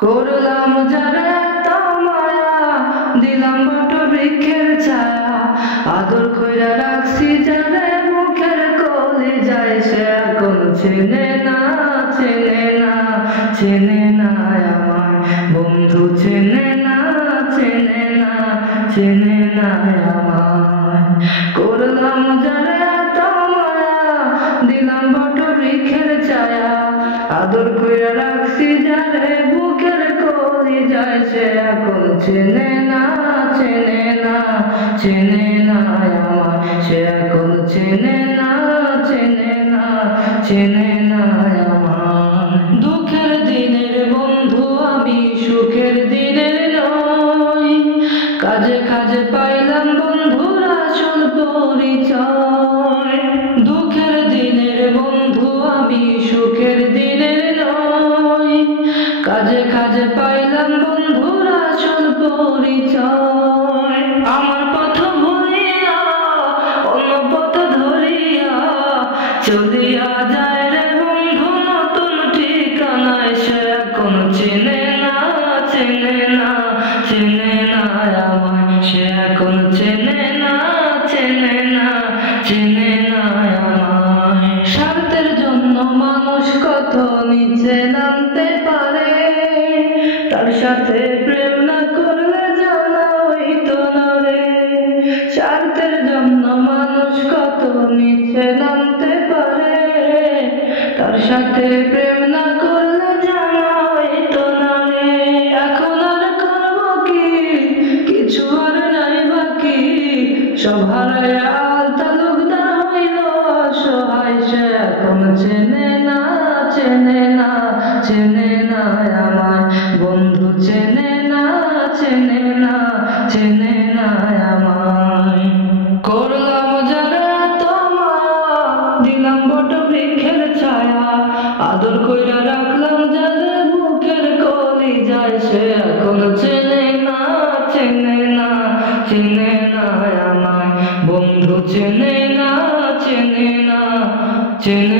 করলাম যারা এত মায়া, দিলাম বট বৃক্ষের ছায়া, আদর কইরা রাখছি যারে মুখের কলি যায়, সে এখন চেনে না, চেনে না, চেনে না আমায় বন্ধু, চেনে না, চেনে না, চেনে না আমায়। করলাম যারা এত মায়া, দিলাম বট বৃক্ষের ছায়া, আদর কইরা রাখছি যারে বুকের কলি যায়, সে এখন চেনে না, চেনে না, চেনে না আমায়, সে এখন চেনে না, চেনে না, চেনে না আমায়। দুঃখের দিনের বন্ধু আমি, সুখের দিনের নই, কাজে কাজে পাইলাম বন্ধুর আসল পরিচয়। দুঃখের দিনের বন্ধু আমি, সুখের দিনের নই, কাজে কাজে পাইলাম বন্ধুর আসল পরিচয়। আমার পথ ভুলিয়া অন্য পথ ধরিয়া চলিয়া যায় রে বন্ধু নতুন ঠিকানায়, সে এখন চেনে না, চেনে না, চেনে না আমায়, সে এখন চেনে না, চেনে না, চেনে না আমায়। স্বার্থের জন্য মানুষ কত নিচে নামতে পারে, তার সাথে প্রেম না করলে জানা হইতো না রে। স্বার্থের জন্য মানুষ কত নিচে নামতে পারে, তার সাথে প্রেম না করলে জানা হইতো না রে। এখন আর করবো কি, কিছু আর নাই বাকি, সব হারায়া তালুকদার হইল অসহায়, সে এখন চেনে না, চেনে না, চেনে না আমায় বন্ধু, চেনে না, চেনে না, চেনে না আমায়। করলাম যারা এত মায়া, দিলাম বট বৃক্ষের ছায়া, আদর কইরা রাখলাম যারে বুকের কলি যায়, সে এখন চেনে না, চেনে না, চেনে না আমায় বন্ধু, চেনে না, চেনে না, চেনে